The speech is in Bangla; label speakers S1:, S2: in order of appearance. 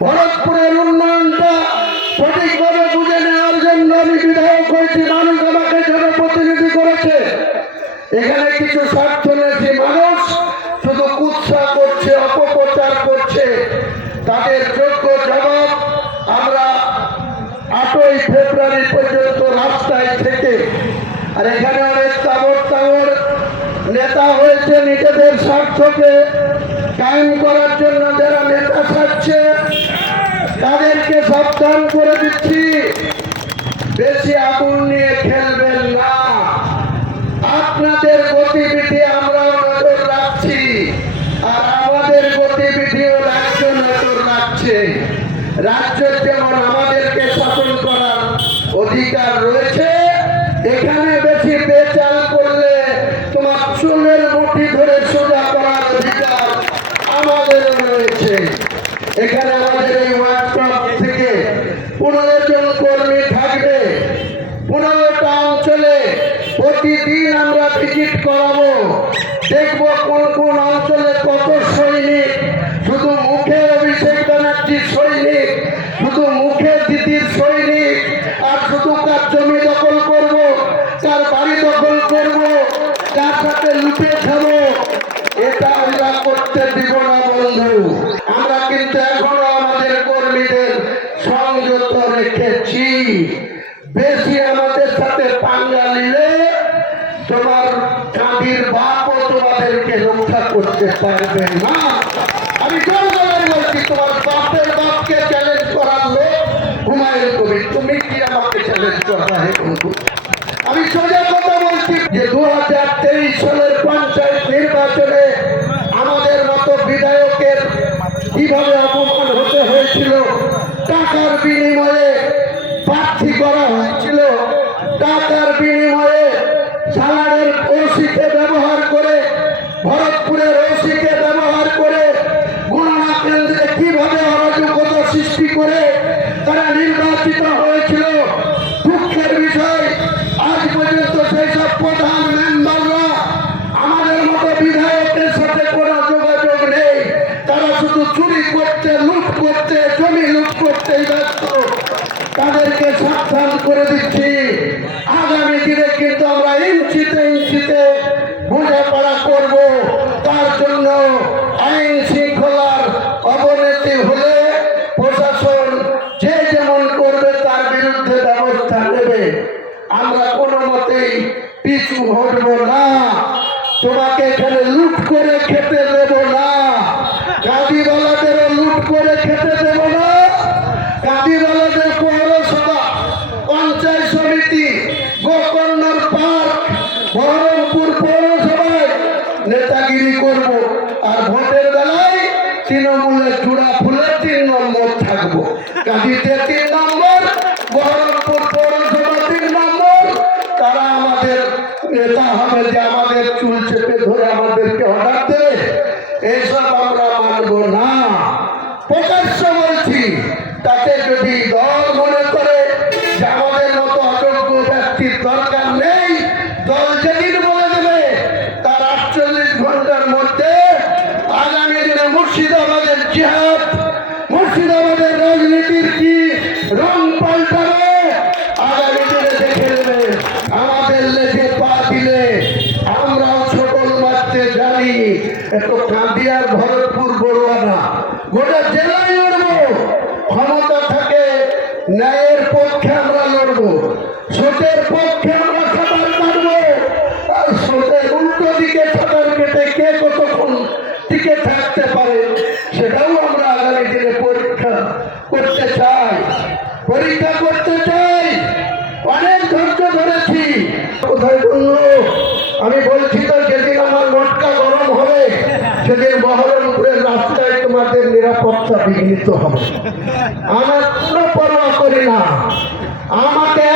S1: ভরতপুরের উন্নয়নটা সঠিকভাবে বুঝে নেওয়ার জন্য আমি বিধায়ক হয়েছি, মানুষ আমাকে জনপ্রতিনিধি করেছে। এখানে কিছু স্বার্থ স্বার্থনীতি মানুষ শুধু কুৎসা করছে, অপপ্রচার করছে, তাদের যোগ্য জবাব আমরা আটই ফেব্রুয়ারি পর্যন্ত রাস্তায় থেকে, আর এখানে অনেক তাবর তাবর নেতা হয়েছে, নিজেদের স্বার্থকে কায়েম করার জন্য যারা সাবধান করে দিচ্ছি। বেশি আগুন নিয়ে খেলবেন না। আপনাদের গতিবিধি আমরাও নজর রাখছি। আর আমাদের গতিবিধিও রাজ্য নজর রাখছে। যেমন আমাদেরকে শাসন করার অধিকার রয়েছে, এখানে বেশি বেচাল করলে তোমার চুলের মুঠি ধরে সোজা করার অধিকার আমাদের রয়েছে। এখানে আমাদের এই ওয়ার্কশপ থেকে পনেরো জন কর্মী থাকবে। পনেরোটা অঞ্চলে প্রতিদিন আমরা ভিজিট করাবো। দেখব কোন কোন অঞ্চলে কত সৈনিক। শুধু মুখে অভিষেক ব্যানার্জির সৈনিক, শুধু মুখে দিদির সৈনিক, আর শুধু কার জমি দখল করব, কার বাড়ি দখল করব কার সাথে লুটে খাব এটা আমরা করতে দিব না বন্ধু আমরা কিন্তু এখনও আমাদের কর্মীদের সংযত রেখেছি বেশি আমাদের সাথে পাঙ্গা নিলে কাঁদির বাপও তোমাদেরকে রক্ষা করতে পারবে না। আমি জোর বলছি তোমার বাপের বাপকে চ্যালেঞ্জ করার লোক হুমায়ুন কবির, তুমি কি আমাকে চ্যালেঞ্জ করবা হে বন্ধু? আমি সোজা কথা বলছি যে দু হাজার তেইশ সালের পঞ্চায়েত নির্বাচনে আমাদের মতো বিধায়কের কীভাবে অপমান হতে হয়েছিল, টাকার বিনিময়ে প্রার্থী করা হয়েছিল, টাকার বিনিময়ে ভরতপুরের ওসিকে ব্যবহার করে গণনা কেন্দ্রে কীভাবে অরাজকতা সৃষ্টি করে তারা নির্বাচিত হয়েছিল। দুঃখের বিষয়, আজ পর্যন্ত সেই সব প্রধান মেম্বাররা আমাদের মতো বিধায়কের সাথে কোনো যোগাযোগ নেই। তারা শুধু চুরি করতে, লুট করতে, জমি লুট করতেই ব্যস্ত। তাদেরকে সাবধান করে দিচ্ছি আগামী দিনে কিন্তু আমরা ইঞ্চিতে ইঞ্চিতে বোঝাপড়া করব তার জন্য আইন শৃঙ্খলার অবনতি হলে প্রশাসন যে যেমন করবে তার বিরুদ্ধে ব্যবস্থা নেবে আমরা কোনো মতেই পিছু হটব না তোমাকে এখানে লুট করে খেতে দেব না গাড়িওয়ালাদেরও লুট করে খেতে দেব না গাড়িওয়ালাদের পৌরসভা পঞ্চায়েত সমিতি গোকর্ণর পার্ক বহরমপুর পৌরসভায় নেতাগিরি করব আর ভোটের বেলায় তৃণমূলের চূড়া ফুলের তিন নম্বর থাকব। কাঁদিতে তিন নম্বর জিহাদ, মুর্শিদাবাদের রাজনীতির কি রং পাল্টাবে? আগামী দিনে দেখে নেবে আমাদের লেগে পা দিলে আমরাও ছোটল মারতে জানি, এত কাঁদিয়ার ভরতপুর বড়ুয়া না। গোটা জেলায় লড়বো, ক্ষমতা থাকে, ন্যায়ের পক্ষে আমরা লড়বো সোটের পক্ষে আমরা সাঁতার কাটবো, আর সোটের উল্টো দিকে সাঁতার কেটে কে কতক্ষণ টিকে থাকতে পারে সেটাও আমরা আগামী দিনে পরীক্ষা করতে চাই পরীক্ষা করতে চাই। অনেক ধৈর্য ধরেছি। কোথায় বলল? আমি বলছি তো যেদিন আমার মটকা গরম হবে, সেদিন বহরমপুরের রাস্তায় তোমাদের নিরাপত্তা বিঘ্নিত হবে। আমার কোনো পরোয়া করি না। আমাকে